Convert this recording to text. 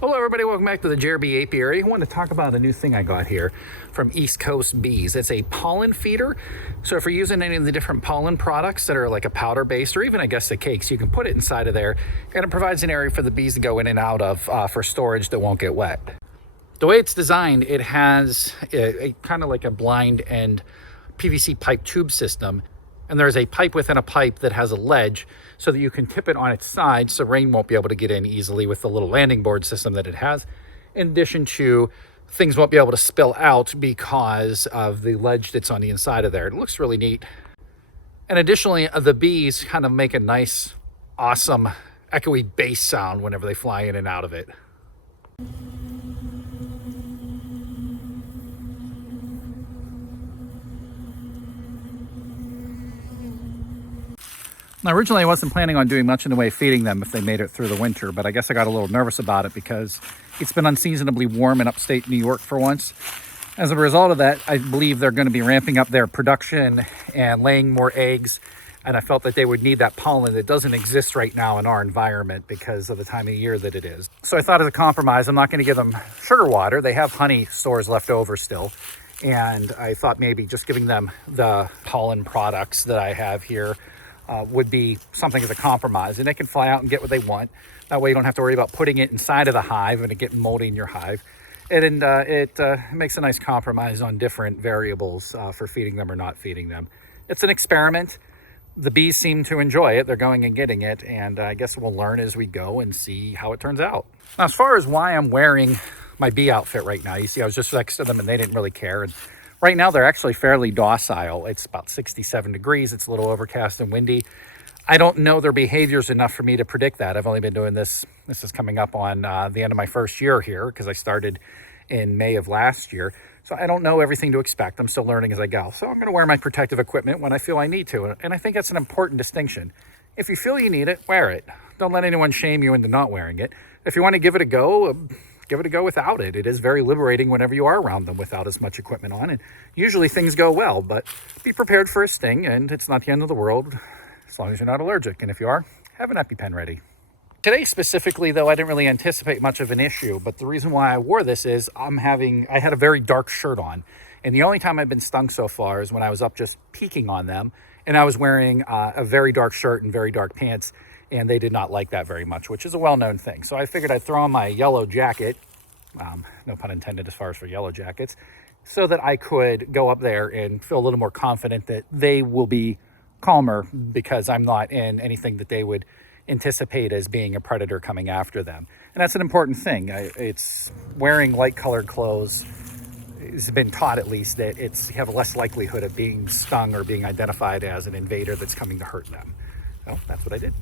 Hello everybody, welcome back to the Jeremy Apiary. I want to talk about a new thing I got here from East Coast Bees. It's a pollen feeder. So if you're using any of the different pollen products that are like a powder based, or even I guess the cakes, you can put it inside of there, and it provides an area for the bees to go in and out of for storage that won't get wet. The way it's designed, it has a kind of like a blind end PVC pipe tube system. And there's a pipe within a pipe that has a ledge so that you can tip it on its side so rain won't be able to get in easily with the little landing board system that it has. In addition to things won't be able to spill out because of the ledge that's on the inside of there. It looks really neat. And additionally, the bees kind of make a nice, awesome, echoey bass sound whenever they fly in and out of it. Now, originally I wasn't planning on doing much in the way of feeding them if they made it through the winter, but I guess I got a little nervous about it because it's been unseasonably warm in upstate New York for once. As a result of that, I believe they're going to be ramping up their production and laying more eggs, and I felt that they would need that pollen that doesn't exist right now in our environment because of the time of year that it is. So I thought as a compromise, I'm not going to give them sugar water. They have honey stores left over still, and I thought maybe just giving them the pollen products that I have here would be something as a compromise, and they can fly out and get what they want. That way you don't have to worry about putting it inside of the hive and it getting moldy in your hive. And it makes a nice compromise on different variables for feeding them or not feeding them. It's an experiment. The bees seem to enjoy it. They're going and getting it, and I guess we'll learn as we go and see how it turns out. Now, as far as why I'm wearing my bee outfit right now, you see I was just next to them and they didn't really care. And right now, they're actually fairly docile. It's about 67 degrees. It's a little overcast and windy. I don't know their behaviors enough for me to predict that. I've only been doing this. This is coming up on the end of my first year here because I started in May of last year. So I don't know everything to expect. I'm still learning as I go. So I'm going to wear my protective equipment when I feel I need to. And I think that's an important distinction. If you feel you need it, wear it. Don't let anyone shame you into not wearing it. If you want to give it a go, give it a go without it. It is very liberating whenever you are around them without as much equipment on. And usually things go well, but be prepared for a sting, and it's not the end of the world as long as you're not allergic. And if you are, have an EpiPen ready. Today specifically, though, I didn't really anticipate much of an issue, but the reason why I wore this is I had a very dark shirt on. And the only time I've been stung so far is when I was up just peeking on them, and I was wearing a very dark shirt and very dark pants, and they did not like that very much, which is a well-known thing. So I figured I'd throw on my yellow jacket, no pun intended as far as for yellow jackets, so that I could go up there and feel a little more confident that they will be calmer because I'm not in anything that they would anticipate as being a predator coming after them. And that's an important thing. It's wearing light-colored clothes. It's been taught, at least, that you have a less likelihood of being stung or being identified as an invader that's coming to hurt them. So that's what I did.